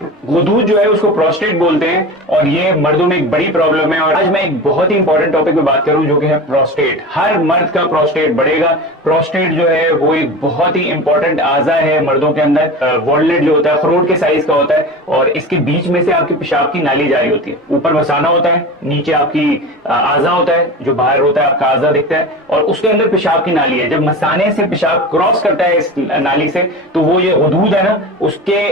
गुदूद जो है उसको प्रोस्टेट बोलते हैं और ये मर्दों में एक बड़ी प्रॉब्लम है। और आज मैं एक बहुत ही इंपॉर्टेंट टॉपिक पे बात करूं जो कि है प्रोस्टेट। हर मर्द का प्रोस्टेट बढ़ेगा। प्रोस्टेट जो है वो एक बहुत ही इंपॉर्टेंट आजा है मर्दों के अंदर। वॉलनट जो होता है अखरोट के साइज का होता है और इसके बीच में से आपकी पेशाब की नाली जारी होती है। ऊपर मसाना होता है, नीचे आपकी आजा होता है, जो बाहर होता है आपका आजा दिखता है और उसके अंदर पेशाब की नाली है। जब मसाने से पेशाब क्रॉस करता है इस नाली से तो वो ये गुदूद है ना, उसके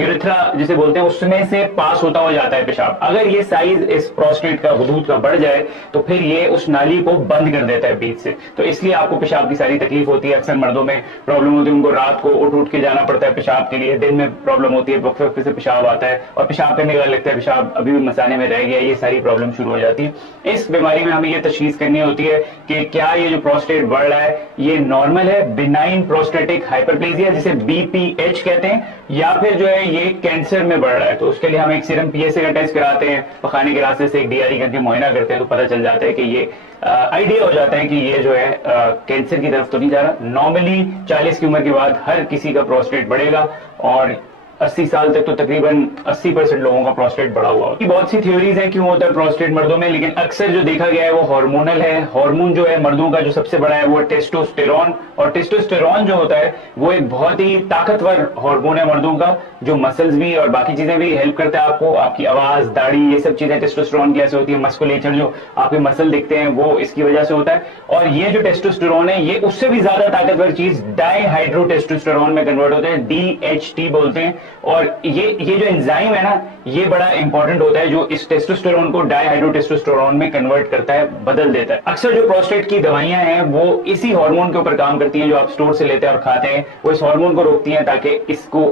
यूरेथ्रा जिसे बोलते हैं उसमें से पास होता हुआ जाता है पेशाब। अगर ये साइज इस प्रोस्टेट का गुदूद का बढ़ जाए तो फिर ये उस नाली को बंद कर देता है बीच से। तो इसलिए आपको पेशाब की सारी तकलीफ होती है। अक्सर मर्दों में प्रॉब्लम होती है, उनको रात को उठ उठ के जाना पड़ता है पेशाब के लिए। दिन में प्रॉब्लम होती है, वक्त वक्त से पेशाब आता है और पेशाब करने का लगता है पेशाब अभी भी मसाने में रह गया। ये सारी प्रॉब्लम शुरू हो जाती है। इस बीमारी में हमें ये तशखीस करनी होती है कि क्या ये जो प्रोस्टेट बढ़ रहा है ये नॉर्मल है, बिनाइन प्रोस्टेटिक हाइपरप्लेजिया जिसे BPH कहते हैं, या फिर जो है ये कैंसर में बढ़ रहा है। तो उसके लिए हम एक सीरम PSA का टेस्ट कराते हैं, पखाने के रास्ते से एक DRE करके मुआयना करते हैं तो पता चल जाता है कि ये आइडिया हो जाता है कि ये जो है कैंसर की तरफ तो नहीं जा रहा। नॉर्मली 40 की उम्र के बाद हर किसी का प्रोस्टेट बढ़ेगा और 80 साल तक तो तकरीबन 80% लोगों का प्रोस्टेट बढ़ा हुआ होता है। बहुत सी थ्योरीज हैं क्यों होता है प्रोस्टेट मर्दों में, लेकिन अक्सर जो देखा गया है वो हार्मोनल है। हार्मोन जो है मर्दों का जो सबसे बड़ा है वो टेस्टोस्टेरॉन, और टेस्टोस्टेरॉन जो होता है वो एक बहुत ही ताकतवर हार्मोन है मर्दों का, जो मसल्स भी और बाकी चीजें भी हेल्प करता है आपको। आपकी आवाज, दाढ़ी, ये सब चीजें टेस्टोस्टेरॉन की ऐसे होती है। मस्कुलेचर जो आपके मसल दिखते हैं वो इसकी वजह से होता है। और ये जो टेस्टोस्टेरॉन है ये उससे भी ज्यादा ताकतवर चीज डाईहाइड्रोटेस्टोस्टेरॉन में कन्वर्ट होते हैं, DHT बोलते हैं। और ये जो एंजाइम है ना ये बड़ा इंपॉर्टेंट होता है जो इस टेस्टोस्टेरोन को डाईहाइड्रोटेस्टोस्टेरोन में कन्वर्ट करता है, बदल देता है। अक्सर जो प्रोस्टेट की दवाइयां हैं वो इसी हार्मोन के ऊपर काम करती हैं जो आप स्टोर से लेते हैं और खाते हैं। वो इस हार्मोन को रोकती हैं ताकि इसको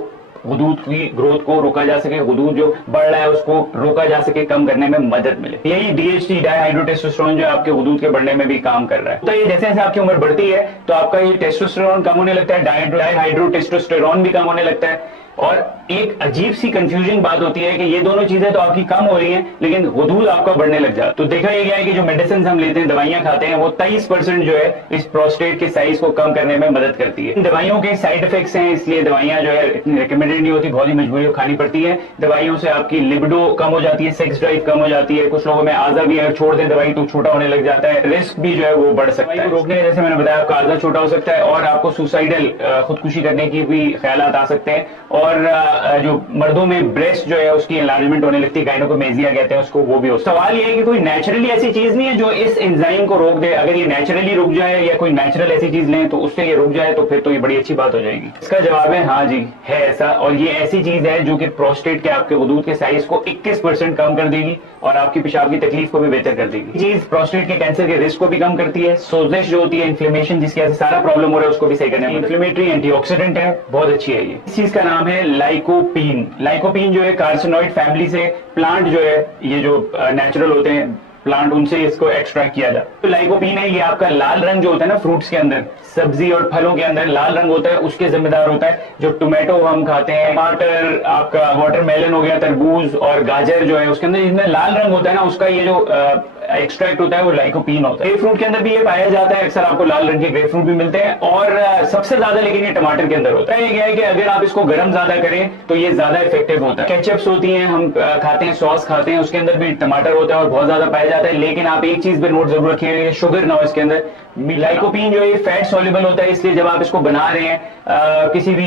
गुदूद की ग्रोथ को रोका जा सके, गुदूद जो बढ़ रहा है उसको रोका जा सके, कम करने में मदद मिले। यही DHT डाईहाइड्रोटेस्टोस्टेरोन जो आपके गुदूद के बढ़ने में भी काम कर रहा है। तो ये जैसे जैसे आपकी उम्र बढ़ती है तो आपका ये टेस्टोस्टेरोन कम होने लगता है, डाईहाइड्रोटेस्टोस्टेरोन भी कम होने लगता है। और एक अजीब सी कंफ्यूजिंग बात होती है कि ये दोनों चीजें तो आपकी कम हो रही हैं लेकिन गुदूद आपका बढ़ने लग जाता है। तो देखा यह गया है कि जो मेडिसिन हम लेते हैं, दवाइयां खाते हैं, वो 23% जो है इस प्रोस्टेट के साइज को कम करने में मदद करती है। दवाइयों के साइड इफेक्ट्स हैं इसलिए दवाइयां जो है इतनी रिकमेंडेड नहीं होती, बहुत ही मजबूरी खानी पड़ती है। दवाइयों से आपकी लिबिडो कम हो जाती है, सेक्स ड्राइव कम हो जाती है, कुछ लोगों में आजा भी अगर छोड़ दें दवाई तो छोटा होने लग जाता है, रिस्क भी जो है वो बढ़ सकता है। रोकने जैसे मैंने बताया आपका आजा छोटा हो सकता है और आपको सुसाइडल खुदकुशी करने की भी ख्यालात आ सकते हैं। और जो मर्दों में ब्रेस्ट जो है उसकी एनलार्जमेंट होने लगती है, गायनोकोमेजिया कहते हैं उसको, वो भी हो। सवाल ये है कि कोई नेचुरली ऐसी चीज नहीं है जो इस एंजाइम को रोक दे। अगर ये नेचुरली रुक जाए या कोई नेचुरल ऐसी चीज लें तो उससे ये रुक जाए तो फिर तो ये बड़ी अच्छी बात हो जाएगी। इसका जवाब है हाँ जी, है ऐसा। और ये ऐसी चीज है जो कि प्रोस्टेट के आपके गुदूद के साइज को 21% कम कर देगी और आपकी पेशाब की तकलीफ को भी बेहतर कर देगी। चीज प्रोस्टेट के कैंसर के रिस्क को भी कम करती है। सोजिश जो होती है, इन्फ्लेमेशन जिसकी वजह से सारा प्रॉब्लम हो रहा है उसको भी सही करने में इन्फ्लेमेटरी एंटीऑक्सीडेंट है, बहुत अच्छी है ये। इस चीज का नाम है लाइकोपीन। लाइकोपीन जो है कार्सिनोइड फैमिली से प्लांट जो है, ये जो नेचुरल होते हैं प्लांट, उनसे इसको एक्सट्रैक्ट किया जाए। तो लाइकोपीन है ये आपका लाल रंग जो होता है ना फ्रूट्स के अंदर, सब्जी और फलों के अंदर लाल रंग होता है, उसके जिम्मेदार होता है। जो टोमेटो हम खाते हैं, टमाटर, आपका वाटरमेलन हो गया, तरबूज और गाजर जो है उसके अंदर जिसमें लाल रंग होता है ना, उसका ये जो एक्सट्रैक्ट होता है वो लाइकोपीन होता है। ग्रेप फ्रूट के अंदर भी ये पाया जाता है, अक्सर आपको लाल रंग के ग्रेप फ्रूट भी मिलते हैं। और सबसे ज्यादा लेकिन ये टमाटर के अंदर होता है। ये क्या है कि अगर आप इसको गर्म ज्यादा करें तो ये ज्यादा इफेक्टिव होता है। केचप्स होती हैं हम खाते हैं, सॉस खाते हैं, उसके अंदर भी टमाटर होता है और बहुत ज्यादा पाया जाता है। लेकिन आप एक चीज पर नोट जरूर रखिए, शुगर ना हो इसके अंदर। लाइकोपीन जो है फैट सॉल्युबल होता है, इसलिए जब आप इसको बना रहे हैं किसी भी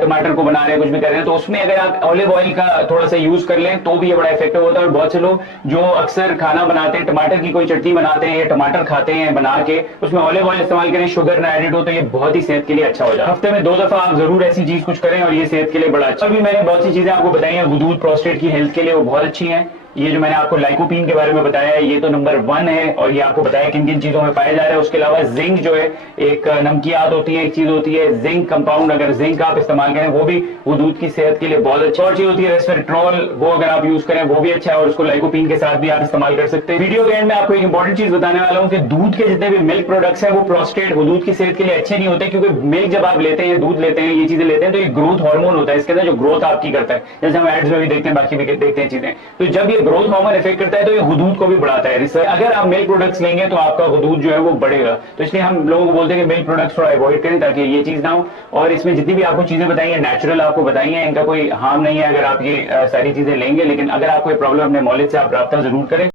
टमाटर को बना रहे हैं, कुछ भी कर रहे हैं, तो उसमें अगर आप ऑलिव ऑयल का थोड़ा सा यूज कर लें तो भी ये बड़ा इफेक्टिव होता है। और बहुत से लोग जो अक्सर खाना बनाते हैं, टमाटर की कोई चटनी बनाते हैं या टमाटर खाते हैं बना के, उसमें ऑलिव ऑयल इस्तेमाल करें, शुगर ना एडिड हो, तो ये बहुत ही सेहत के लिए अच्छा हो जाए। हफ्ते में 2 दफा आप जरूर ऐसी चीज कुछ करें और ये सेहत के लिए बड़ा अच्छा। अभी मैंने बहुत सी चीजें आपको बताई हैं गुदूद प्रोस्टेट की हेल्थ के लिए, वो बहुत अच्छी है। ये जो मैंने आपको लाइकोपीन के बारे में बताया है ये तो नंबर 1 है और ये आपको बताया किन किन चीजों में पाया जा रहा है। उसके अलावा जिंक जो है एक नमकियात होती है, एक चीज होती है जिंक कंपाउंड, अगर जिंक आप इस्तेमाल करें वो भी गुदूद की सेहत के लिए बहुत अच्छा। और चीज होती है रेस्वेरेट्रॉल, वो अगर आप यूज करें वो भी अच्छा है और उसको लाइकोपीन के साथ भी आप इस्तेमाल कर सकते हैं। वीडियो के एंड में आपको एक इंपॉर्टेंट चीज बताने वाला हूँ कि दूध के जितने भी मिल्क प्रोडक्ट्स हैं वो प्रोस्टेट गुदूद की सेहत के लिए अच्छे नहीं होते, क्योंकि मिल्क जब आप लेते हैं, दूध लेते हैं, ये चीजें लेते हैं तो ये ग्रोथ हार्मोन होता है इसके अंदर जो ग्रोथ आपकी करता है, जैसे हम एड्स में भी देखते हैं, बाकी भी देखते हैं चीजें। तो जब ये ग्रोथ हार्मोन इफेक्ट करता है तो ये हुदूद को भी बढ़ाता है। रिसर्च, अगर आप मिल्क प्रोडक्ट्स लेंगे तो आपका हुदूद जो है वो बढ़ेगा। तो इसलिए हम लोगों को बोलते हैं कि मिल्क प्रोडक्ट्स थोड़ा अवॉइड करें ताकि ये चीज ना हो। और इसमें जितनी भी आपको चीजें बताई है नेचुरल आपको बताई है, इनका कोई हार्म नहीं है अगर आप ये सारी चीजें लेंगे। लेकिन अगर आपको प्रॉब्लम अपने मौलिद से आप राब्ता जरूर करें।